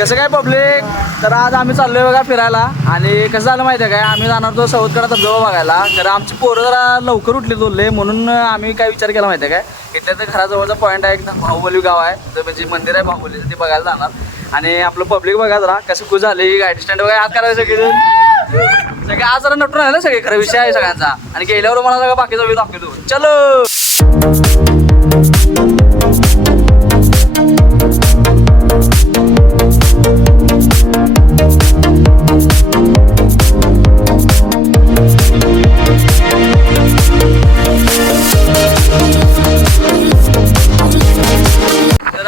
कसं काय पब्लिक, तर आज आम्ही चाललोय बघा फिरायला. आणि कसं झालं माहिती आहे काय, आम्ही जाणार तो सौदकडा धबधबा बघायला. तर आमची पोरं जरा लवकर उठली बोलले, म्हणून आम्ही काय विचार केला माहिती आहे काय, इथल्या तर घराजवळचा पॉईंट आहे, एकदम बाहुबली गाव आहे, तर म्हणजे मंदिर आहे बाहुबलीचं, ते बघायला जाणार. आणि आपलं पब्लिक बघा जरा कसं खुश झाली. गाडी स्टँड बघा आज करायचं सगळे आज जरा नटून आले ना सगळे, खरं विषय आहे सगळ्यांचा. आणि गेल्यावर मला सगळं बाकीचा व्ह्यू दाखवतो. चलो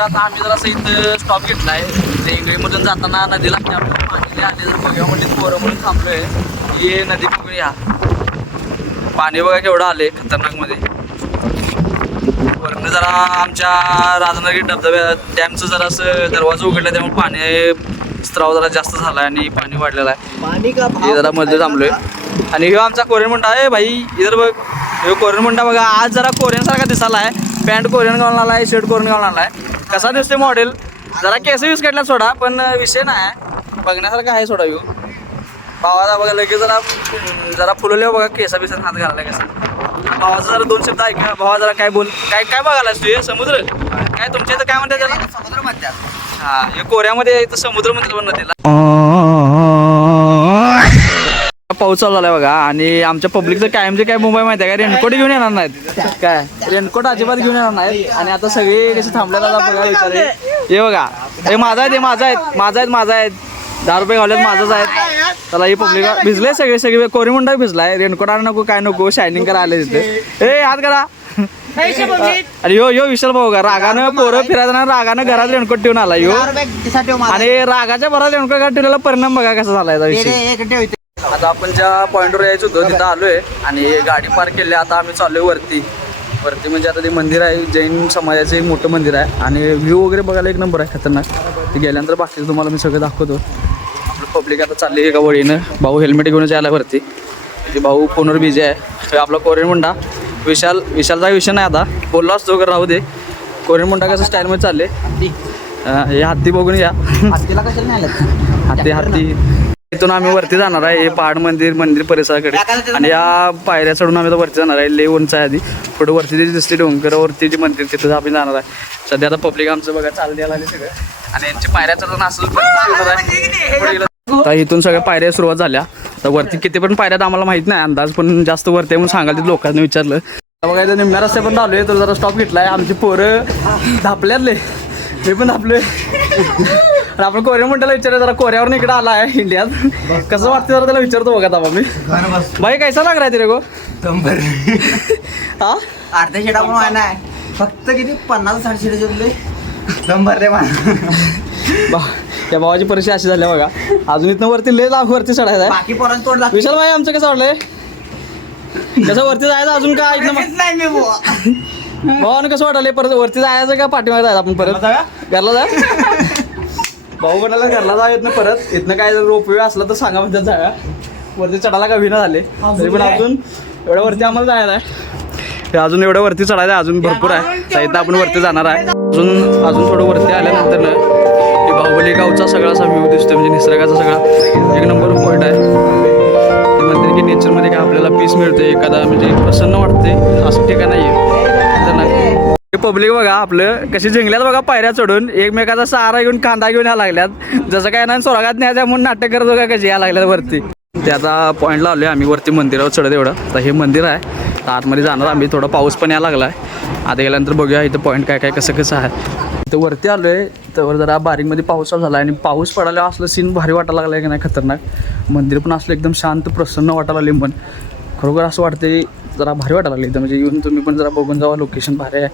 आता आम्ही जरासं इथं स्टॉप घेतला आहे. इंगळीमधून जाताना नदी लागते आपल्याला, पाणी आले जर बघा म्हणजे पोरं म्हणून थांबलोय. हे नदी बघूया, पाणी बघा केवढं आले खतरनाकमध्ये. वरनं जरा आमच्या राधानगरी धबधब्या डॅमचं जरासं दरवाजा उघडला, त्यामुळे पाणी स्त्राव जरा जास्त झाला आणि पाणी वाढलेलं आहे. हे जरा मध्ये थांबलोय. आणि ह्यो आमचा कोरियन मुंडा आहे भाई, इधर बघ. ह्यो कोरियन मुंडा बघा आज जरा कोरियनसारखा दिसायला आहे. पॅन्ट कोरियन घालून आला आहे, शर्ट कोरियन घालून आला आहे. कसा दिसते मॉडेल, जरा केस यूज केला सोडा, पण विषय नाही, बघण्यासारखा आहे सोडा. भावाला बघा लगेच जरा फुलवले बघा, केसा बिसा हात घालला कसं. भावाचा जरा दोन शब्द ऐक, भावा जरा काय बोल, काय काय बघायलास तू. समुद्र काय तुमच्या इथं काय म्हणतात त्याला, समुद्र म्हणतात. हा, हे कोऱ्यामध्ये इथं समुद्र म्हणतात पण नदीला. पाऊस चालू झालाय बघा. आणि आमच्या पब्लिकचं कायमचे काय मुंबई माहिती आहे का, रेनकोट घेऊन येणार नाहीत काय, रेनकोट अजिबात घेऊन येणार नाहीत. आणि आता सगळे कसे थांबलेला बघा विचारे. हे बघा, हे माझा आहे, माझा आहे 10 रुपये घालत माझंच आहेत. त्याला ही पब्लिक भिजले सगळे कोरिमुंडा भिजलाय. रेनकोट आण नको काय नको, शायनिंग करा आले तिथे. ए हात करा. आणि यो विशाल भाऊ का रागानं पोरं फिरायचं, रागानं घरात रेनकोट ठेवून आला यो. आणि रागाच्या भरात रेनकोट ठेवलेला परिणाम बघा कसा झालाय. आता आपण ज्या पॉईंटवर यायचं होतं तिथं आलोय आणि गाडी पार्क केली. आता आम्ही चाललोय वरती म्हणजे आता ते मंदिर आहे, जैन समाजाचं एक मोठं मंदिर आहे. आणि व्ह्यू वगैरे बघायला एक नंबर आहे खतरनाक. ते गेल्यानंतर बाकीचं तुम्हाला मी सगळं दाखवतो. आपलं पब्लिक आता चालली एका वळीनं. भाऊ हेल्मेट घेऊन जायला वरती, ते भाऊ फोनवर बिझी आहे. आपला कोरियन मुंडा विशालचा विषय नाही, आता बोललो असतो का राहू दे. कोरियन मुंडा कसं स्टाईलमध्ये चालले. हे हत्ती बघून घ्या, हत्ती इथून आम्ही वरती जाणार आहे. हे पहाड मंदिर परिसराकडे. आणि या पायऱ्या चढून आम्ही वरती जाणार आहे. लय उंच आहे आधी, पुढे वरती जी दिसते डोंगरावरती जी मंदिर तिथं आम्ही जाणार आहे. सध्या आता पब्लिक आमचं बघा चालत यायला लागले सगळं. आणि यांची पायऱ्या चढून असं इथून सगळ्या पायऱ्या सुरुवात झाल्या. तर वरती किती पण पायऱ्यात आम्हाला माहित नाही अंदाज, पण जास्त वरती म्हणून सांगायला लोकांनी विचारलं. बघा इथं निम्म्या रस्ते पण धावलोय, तर जरा स्टॉप घेतलाय. आमची पोरं धापल्यातले, मी पण धापलोय. आणि आपण कोरियन मुंड्याला विचारलं, जरा कोऱ्यावर इकडे आला आहे इंडियात, कसं वाटतं जरा त्याला विचारतो बघा. आता मी भाई कैसा लाग रहा है तेरे को. हा अर्ध्या शेडा पण व्हायला आहे, फक्त किती 50-60 शेड जोडले दंबर रे त्या भावाची परीक्षा अशी झाली बघा. अजून इथनं वरती लय लाख वरती चढायचं आहे. बाकी पोरांना तोडला. विशाल भाई आमचं कसं वाटलंय, कसं वरती जायचं अजून काय नाही मी भावानं कसं वाटलंय, परत वरती जायचं का पाठीमागे जायचं आपण परत घरला जा. भाऊ म्हणाला घरला जा, येत ना परत इथनं काय रोपवे असला तर सांगा म्हणजे जागा. वरती चढायला का विना झाले तरी पण अजून एवढ्या वरती आम्हाला जायला आहे. अजून एवढ्या वरती चढायला अजून भरपूर आहे. इथं आपण वरती जाणार आहे. अजून थोडं वरती आल्यानंतर ना हे बाहुबली गावचा सगळा असा व्ह्यू दिसतोय, म्हणजे निसर्गाचा सगळा एक नंबर पॉईंट आहे. ते म्हणते की नेचरमध्ये काय आपल्याला पीस मिळते, एखादा म्हणजे प्रसन्न वाटते, असं ठिकाण नाही आहे. पब्लिक बघा आपलं कशी जिंकल्यात बघा, पायऱ्या चढून एकमेकाचा सहारा घेऊन कांदा घेऊन या लागल्यात. जसं काय ना स्वर्गात न्यायच्या म्हणून नाटक करत बघा कशी या लागल्यात वरती. ते आता पॉईंटला आलोय आम्ही वरती मंदिरावर चढत. एवढं तर हे मंदिर आहे, तर आतमध्ये जाणार आम्ही. थोडा पाऊस पण यायला लागला आहे. आता गेल्यानंतर बघूया इथं पॉईंट काय कसं आहे. तर वरती आलोय, तर जरा बारीकमध्ये पाऊस चालू झाला आणि पाऊस पडायला असलं सीन भारी वाटायला लागलं की नाही खतरनाक. मंदिर पण असलं एकदम शांत प्रसन्न वाटायला लागले. पण खरोखर असं वाटते जरा भारी वाटायला लागले एकदम. म्हणजे येऊन तुम्ही पण जरा बघून जावा, लोकेशन भारी आहे.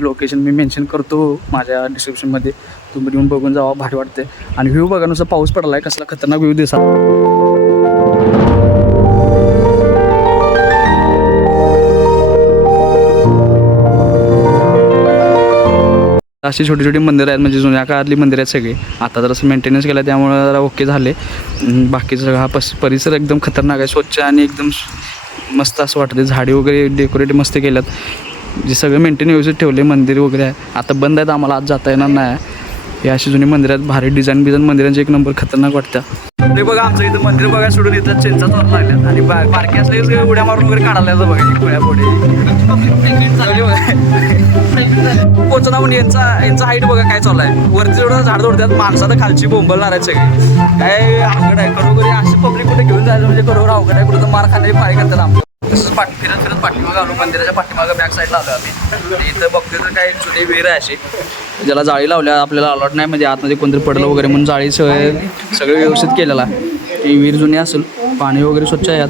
लोकेशन मी मेन्शन करतो माझ्या डिस्क्रिप्शनमध्ये, तुम्ही येऊन बघून जावा, भारी वाटते. आणि व्ह्यू बघा नुसतं पाऊस पडला आहे, कसला खतरनाक व्ह्यू दिसा. अशी छोटी छोटी मंदिरं आहेत, म्हणजे जुन्या काळातली मंदिरं आहेत सगळी. आता जरासं मेंटेनन्स केलं त्यामुळे जरा ओके झाले. बाकीचं सगळं हा परिसर एकदम खतरनाक आहे, स्वच्छ आणि एकदम मस्त असं वाटतं. झाडी वगैरे डेकोरेट मस्त केल्यात, जे सगळं मेंटेन व्यवस्थित ठेवले. मंदिर वगैरे आहे, आता बंद आहेत, आम्हाला आज जाता येणार नाही. हे अशी जुनी मंदिरात भारी डिझाईन मंदिरांचे एक नंबर खतरनाक वाटतं. ते बघा आमचं इथं मंदिर बघा सोडून इथं चिंचा तोरण लागल्यात आणि बारकी असले उड्या मारून वगैरे काढायला बघा पुढ्या पुढे पोचना म्हणून यांचा हाईट बघा काय चालू आहे. वरती एवढं झाड तोडतात माणसं तर खालची बोंबलणार आहेत सगळे. काय अवघड आहे खरोखर अशी पब्लिक कुठे घेऊन जायचं म्हणजे खरोखर अवघड आहे. कुठं तर मार खाण्याची पाय करतात आमचं. तसंच फिरत पाठीमागं आलो मंदिराच्या पाठीमागं बॅक साईडला आलो आम्ही. इथं बघतोय तर काय छोटी विहीर आहे अशी ज्याला जाळी लावल्या आपल्याला अलॉट नाही म्हणजे आतमध्ये कोणतरी पडलं वगैरे म्हणून जाळी सगळं व्यवस्थित केलेलं आहे. ही विहीर जुनी असेल पाणी वगैरे स्वच्छ आहे. यात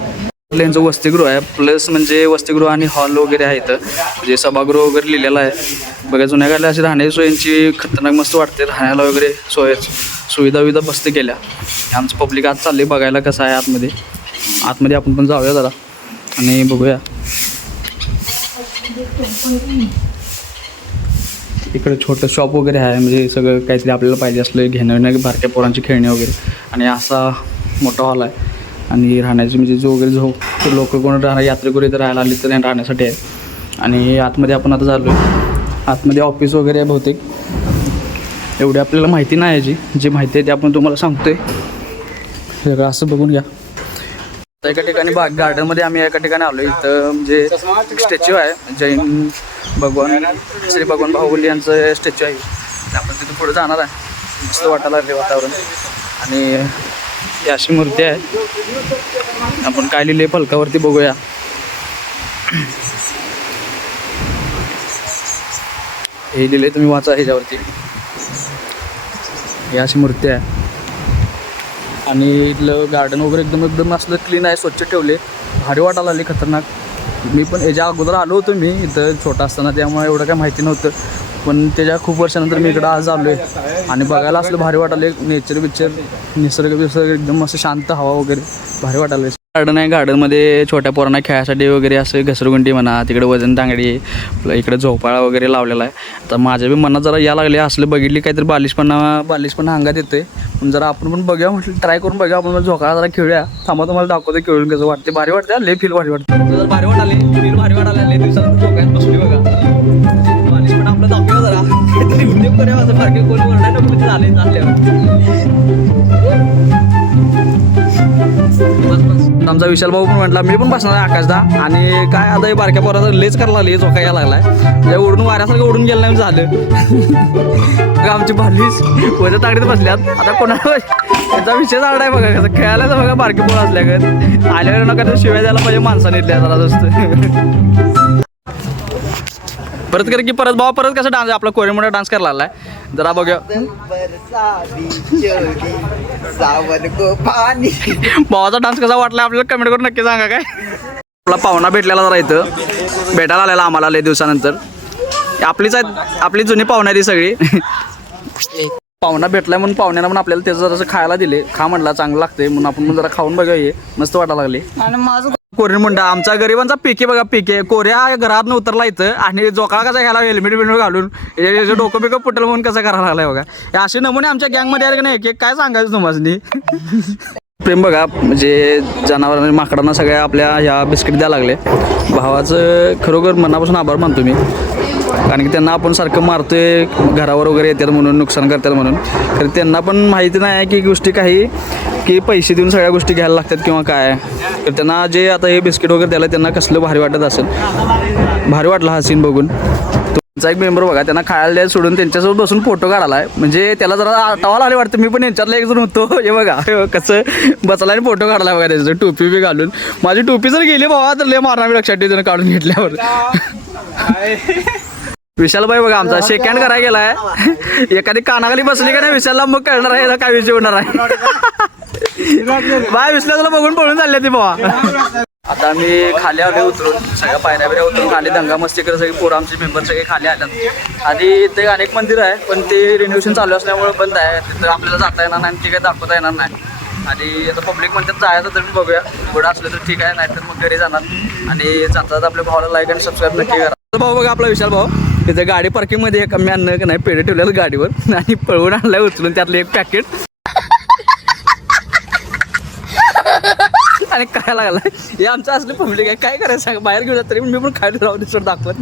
यांचं वसतिगृह आहे प्लस म्हणजे वसतिगृह आणि हॉल वगैरे आहे इथं म्हणजे सभागृह वगैरे लिहिलेलं आहे. बघा जुन्या काळात अशी राहण्याची सोयींची खतरनाक मस्त वाटते. राहण्याला वगैरे सुविधा मस्त केल्या. आमचं पब्लिक आज चालले बघायला कसं आहे आतमध्ये आपण पण जाऊया जरा आणि बघूया. इकडे छोटं शॉप वगैरे आहे म्हणजे सगळं काहीतरी आपल्याला पाहिजे असलं घेणं बारक्या पोरांची खेळणी वगैरे आणि असा मोठा हॉल आहे. आणि राहण्याची म्हणजे जो लोक कोण यात्रेकरू इथं राहायला आली तर राहण्यासाठी आहे. आणि आतमध्ये आपण आता झालो आतमध्ये ऑफिस वगैरे आहे बहुतेक. एवढी आपल्याला माहिती नाही याची जी माहिती आहे ते आपण तुम्हाला सांगतोय. सगळं असं बघून घ्या. एका ठिकाणी गार्डनमध्ये आम्ही एका ठिकाणी आलो. इथं म्हणजे स्टॅच्यू आहे जैन भगवान श्री भगवान बाहुबली यांचं स्टॅच्यू आहे. आपण तिथं पुढे जाणार आहे. मस्त वाटायला लागले वातावरण. आणि ही अशी मूर्ती आहे. आपण काय लिहिले फलकावरती बघूया. हे लिहिले तुम्ही वाचा ह्याच्यावरती. ही अशी मूर्ती आहे. आणि इथलं गार्डन वगैरे एकदम असलं क्लीन आहे स्वच्छ ठेवले. भारी वाटायला लागली खतरनाक. मी पण याच्या अगोदर आलो होतो मी इथं छोटा असताना त्यामुळे एवढं काय माहिती नव्हतं. पण त्याच्या खूप वर्षानंतर मी इकडं आज आलो आहे आणि बघायला असलं भारी वाटायला. नेचर निसर्ग एकदम असं शांत हवा वगैरे भारी वाटायला. गार्डन आहे. गार्डनमध्ये छोट्या पोरांना खेळासाठी वगैरे असं घसरगुंडी म्हणा तिकडे वजन तांगडी इकडे झोपाळा वगैरे लावलेला आहे. तर माझ्या बी मनात जरा या लागले असलं बघितली काहीतरी बालिशपणा अंगात येतोय. पण जरा आपण पण बघूया म्हटलं ट्राय करून बघूया आपण झोकाळा जरा खेळूया. थांबा तुम्हाला दाखवतो खेळून कसं वाटते. भारी वाटते लय फील भारी वाटतं. जर भारी वाटाले फील भारी वाटायला लय दिवसात झोकायला बसली बघा. बालिशपणा आपलं दाखवूया जरा काहीतरी उद्योग करूया. असं फारके कोणी वरडायला नको झाले आमचा विशाल भाऊ पण म्हटला मी पण बसणार आहे आकाशदा. आणि काय आता हे बारक्या पोराचा लेच करायला लागली झोका यायला लागलाय. उडून वाऱ्यासारखं उडून गेलं नाही झालं. आमची बालीस वरच्या तागडीत बसल्यात. आता कोणाला त्याचा विषय झाला आहे बघा कसं खेळायला बघा बारके पोरं असल्यागत आल्यावर नका तर शिवाय द्यायला पाहिजे माणसाने इथल्या जरा जास्त. परत कर की परत भावा परत कसं डान्स आपला कोरियनमध्ये डान्स करायला लागलाय जरा बघूया. भावाचा डान्स कसा वाटला आपल्याला कमेंट करून नक्की सांगा. काय आपला पाहुणा भेटलेला जरा इथं भेटायला आलेला आम्हाला लय दिवसानंतर. आपलीच आहेत आपली जुनी पाहुणा आहे ती सगळी. पाहुणा भेटलाय म्हणून पाहुण्यानं पण आपल्याला त्याचं जरासं खायला दिले. खा म्हणला चांगलं लागते म्हणून आपण पण जरा खाऊन बघूया. मस्त वाटायला लागले. आणि माझं कोरियन म्हणता आमचा गरिबांचा पीके बघा पीके कोऱ्या घरात उतरला इथं आणि जोकाळा कसा घ्यायला हेल्मेट घालून डोकं बिकं फुटलं म्हणून कसं करायला लागलाय बघा. हे असे नमुने आमच्या गँगमध्ये आले की नाही काय सांगायचं तुम्हाला. प्रेम बघा म्हणजे जनावर म्हणजे माकडांना सगळ्या आपल्या ह्या बिस्किट द्यायला लागले. भावाचं खरोखर मनापासून आभार मानतो मी. कारण की त्यांना आपण सारखं मारतोय घरावर वगैरे येतात म्हणून नुकसान करतात म्हणून. तर त्यांना पण माहिती नाही आहे की गोष्टी काही की पैसे देऊन सगळ्या गोष्टी घ्यायला लागतात किंवा काय. तर त्यांना जे आता हे बिस्किट वगैरे द्यायला त्यांना कसलं भारी वाटत असेल. भारी वाटला हा सीन बघून. तुमचा एक मेंबर बघा त्यांना खायला द्यायला सोडून त्यांच्यासोबत बसून फोटो काढायला आहे. म्हणजे त्याला जरा आठवायला आले वाटतं मी पण यांच्यातला एक जण होतो. हे बघा कसं बसला आणि फोटो काढला बघा त्याचं टोपी बी घालून. माझी टोपी जर गेली बाबा तर लय मारणार मी लक्षात ठेवून काढून घेतल्यावर. विशालबाई बघा आमचा सेकंड करायला गेलाय. एखादी कानाखाली बसली का नाही विशालला मग कळणार आहे काय विषय होणार आहे. बाय विसल्याला बघून पळून चालले ती बाबा. आता आम्ही खाली आले उतरून सगळ्या पायऱ्या बिऱ्या उतरून खाली दंगा मस्ती करत सगळे पोरं आमचे मेंबर सगळे खाली आल्यात. आधी इथे अनेक मंदिर आहे पण ते रिनोव्हेशन चालू असल्यामुळे बंद आहे. तिथं आपल्याला जाता येणार नाही ते काही दाखवता येणार नाही. आणि आता पब्लिक म्हणतात जायचं तर मी बघूया थोडं असलं तर ठीक आहे नाहीतर मग घरी जाणार. आणि जातात आपल्या भावाला लाईक आणि सबस्क्राईब नक्की करा. भाऊ बघा आपला विशाल भाऊ तिथे गाडी पार्किंगमध्ये कमी आणणं का नाही पेढे ठेवलेलं गाडीवर आणि पळवून आणलाय उचलून त्यातलं एक पॅकेट. आणि काय लागला हे आमचं असलं पब्लिक आहे काय करायचं सांग बाहेर घेऊन जात तरी मी पण खायला राहून दाखवत.